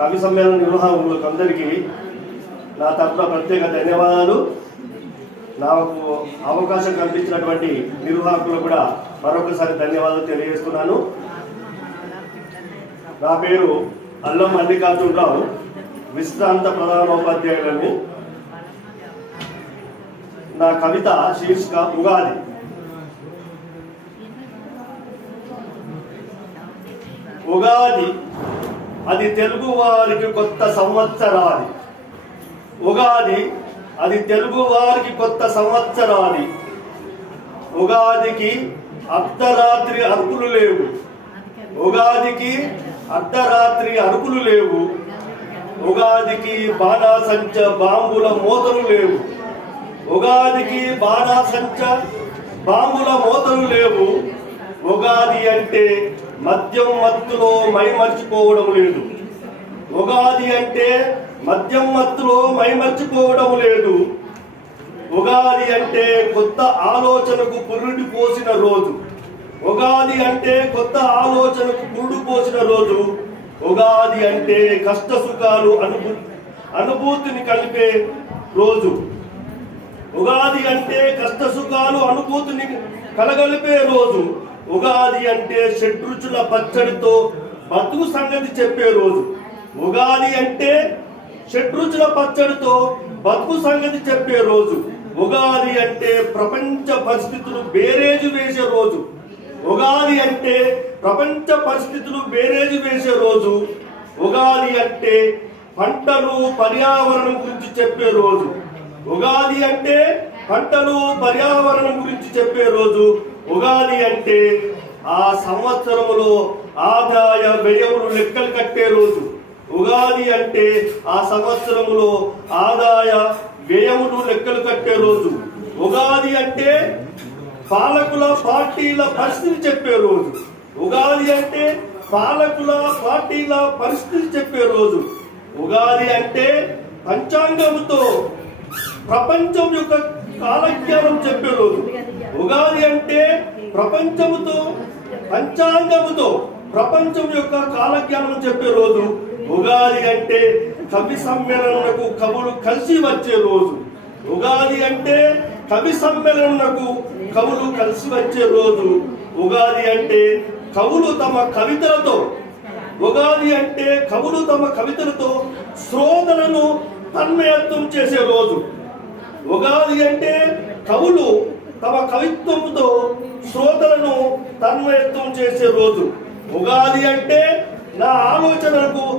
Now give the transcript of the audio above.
కవి సమ్మేళన నిర్వాహకులకు అందరికీ నా తరఫున ప్రత్యేక ధన్యవాదాలు. నాకు అవకాశం కల్పించినటువంటి నిర్వాహకులకు కూడా మరొకసారి ధన్యవాదాలు తెలియజేస్తున్నాను. నా పేరు అల్లం మల్లికార్జునరావు, విశ్రాంత ప్రధానోపాధ్యాయులని. నా కవిత శీర్షిక ఉగాది. ఉగాది అది తెలుగు వారికి కొత్త సంవత్సరాది. ఉగాది అది తెలుగు వారికి కొత్త సంవత్సరాది. ఉగాదికి అర్ధరాత్రి అరుపులు లేవు. ఉగాదికి అర్ధరాత్రి అరుపులు లేవు. ఉగాదికి బాణాసంచ బాంబుల మోతలు లేవు. ఉగాదికి బాణాసంచ బాంబుల మోతలు లేవు. ఉగాది అంటే మద్యం మత్తులో మైమర్చిపోవడం లేదు. ఉగాది అంటే మద్యం మత్తులో మైమర్చిపోవడం లేదు. ఉగాది అంటే కొత్త ఆలోచనకు పురుడు పోసిన రోజు. ఉగాది అంటే కొత్త ఆలోచనకు పురుడు పోసిన రోజు. ఉగాది అంటే కష్ట సుఖాలు అనుభూతిని కలిపే రోజు. ఉగాది అంటే కష్ట సుఖాలు అనుభూతిని కలగలిపే రోజు. ఉగాది అంటే షడ్రుచుల పచ్చడితో బతుకు సంగతి చెప్పే రోజు. ఉగాది అంటే షడ్రుచుల పచ్చడితో బతుకు సంగతి చెప్పే రోజు. ఉగాది అంటే ప్రపంచ పరిస్థితులు బేరేజు వేసే రోజు. ఉగాది అంటే ప్రపంచ పరిస్థితులు బేరేజు వేసే రోజు. ఉగాది అంటే పంటలు పర్యావరణం గురించి చెప్పే రోజు. ఉగాది అంటే పంటలు పర్యావరణం గురించి చెప్పే రోజు. ఉగాది అంటే ఆ సంవత్సరములో ఆదాయ వ్యయములు లెక్కలు కట్టే రోజు. ఉగాది అంటే ఆ సంవత్సరములో ఆదాయ వ్యయములు లెక్కలు కట్టే రోజు. ఉగాది అంటే పాలకుల పార్టీల పరిస్థితి చెప్పే రోజు. ఉగాది అంటే పాలకుల పార్టీల పరిస్థితి చెప్పే రోజు. ఉగాది అంటే పంచాంగముతో ప్రపంచం యొక్క కాలజ్ఞానం చెప్పే రోజు. ఉగాది అంటే పంచాంగముతో ప్రపంచం యొక్క కాలజ్ఞానం చెప్పే రోజు. ఉగాది అంటే కవి సమ్మేళనకు కవులు కలిసి వచ్చే రోజు. ఉగాది అంటే కవి సమ్మేళనకు కవులు కలిసి వచ్చే రోజు. ఉగాది అంటే కవులు తమ కవితలతో శ్రోతలను తన్మయత్వం చేసే రోజు. ఉగాది అంటే కవులు తమ కవిత్వంతో శ్రోతలను తన్మయత్వం చేసే రోజు. ఉగాది అంటే నా ఆలోచనలకు